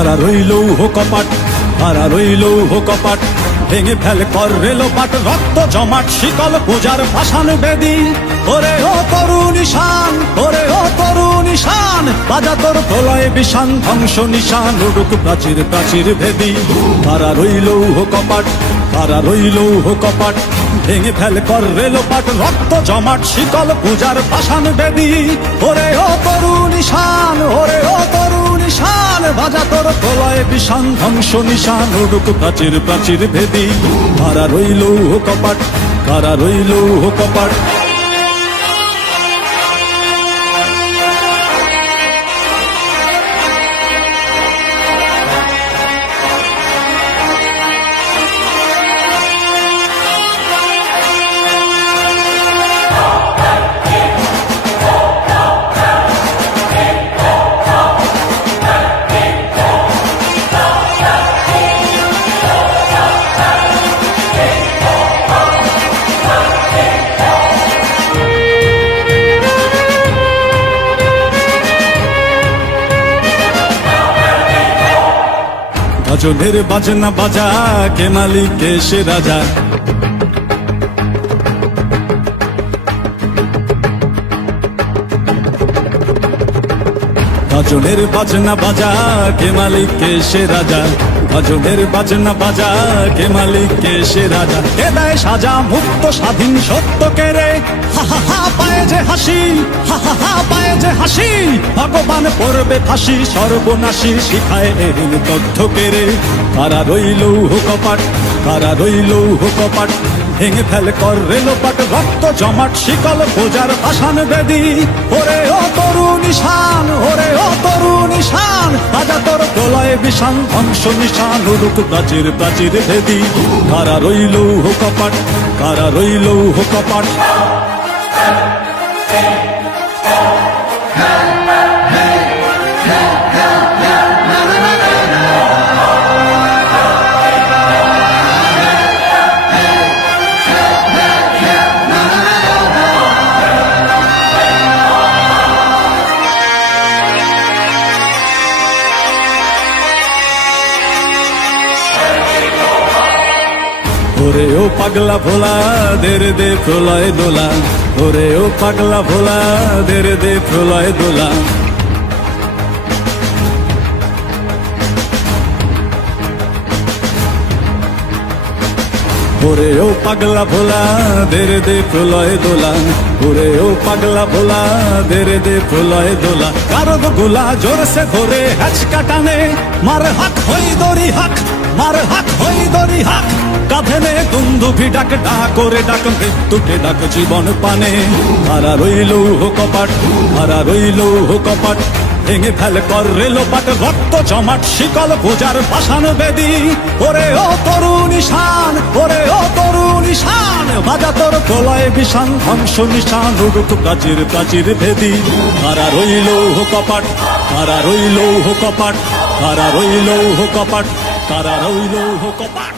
কারা রইল কপাট, কারা রইল কপাট, ভেঙে ফেল কর রেলোপাট, রক্ত জমাট শিকল পূজার ভাসান বেদি। ওরে ও তরুণ ঈশান, ওরে ও তরুণ ঈশান, বাজা তোর প্রলয় বিষান, ধ্বংস নিশান উড়ুক প্রাচীর প্রাচীর ভেদি। কারা রইল কপাট, কারা রইল কপাট, ভেঙে ফেল কর রেলোপাট, রক্ত জমাট শিকল পূজার ভাসান বেদি। ওরে ও তরুণ ঈশান, ওরে ও তরুণ ঈশান, বাজা তোর প্রলয় বিষান, ধ্বংস নিশান উড়ুক প্রাচীর প্রাচীর ভেদি। কারা রইল কপাট, কারা রইল কপাট। গজলের বাজনা বাজা, কে মালিক কে সে রাজা। গজলের বাজনা বাজা, কে মালিক কে সে রাজা। গজলের বাজনা বাজা, কে মালিক কে সে রাজা। কে দেয় সাজা মুক্ত স্বাধীন সত্য কে রে, হা হা হা পায়ে যে হাসি, হা হা হা পায়ে যে হাসি। ভগবান পড়বে ফাঁসি সর্বনাশী, শিখায় এহীন তথ্য কে রে। কারা রইল কপাট, কারা রইল কপাট, ভেঙে ফেল কর রেলোপাট, রক্ত জমাট শিকল পূজার ভাসান বেদি। ওরে ও তরুণ ঈশান, ওরে ও তরুণ ঈশান, বাজা তোর প্রলয় বিষান, ধ্বংস নিশান উড়ুক প্রাচীর প্রাচীর ভেদি। কারা রইল কপাট, কারা রইল কপাট। ওরে ও পাগলা ভোলা, দেরে দে প্রলয় দোলা। ওরে ও পাগলা ভোলা, দেরে দে প্রলয় দোলা। ওরে ও পাগলা ভোলা, দেরে দে প্রলয় দোলা। ওরে ও পাগলা ভোলা, দেরে দে প্রলয় দোলা। কারদ গোলা জোরসে ধরে হ্যাচকা টানে, মার হাক হই দড়ি হাক, মার হাক হই দড়ি হাক। কাঁধে নে দুন্দুভি ডাক, ডাক করে ডাক মৃত্যুকে ডাক জীবন পানে। কারা রইল কপাট, কারা রইল কপাট, ভেঙে ফেল কর রেলোপাট, রক্ত জমাট শিকল পূজার ভাসান বেদি। ওরে ও তরুণ ঈশান, ওরে ও তরুণ ঈশান, বাজা তোর প্রলয় বিষান, ধ্বংস নিশান উড়ুক প্রাচীর প্রাচীর ভেদি। কারা রইল কপাট, কারা রইল কপাট, কারা রইল কপাট, কারা রইল কপাট।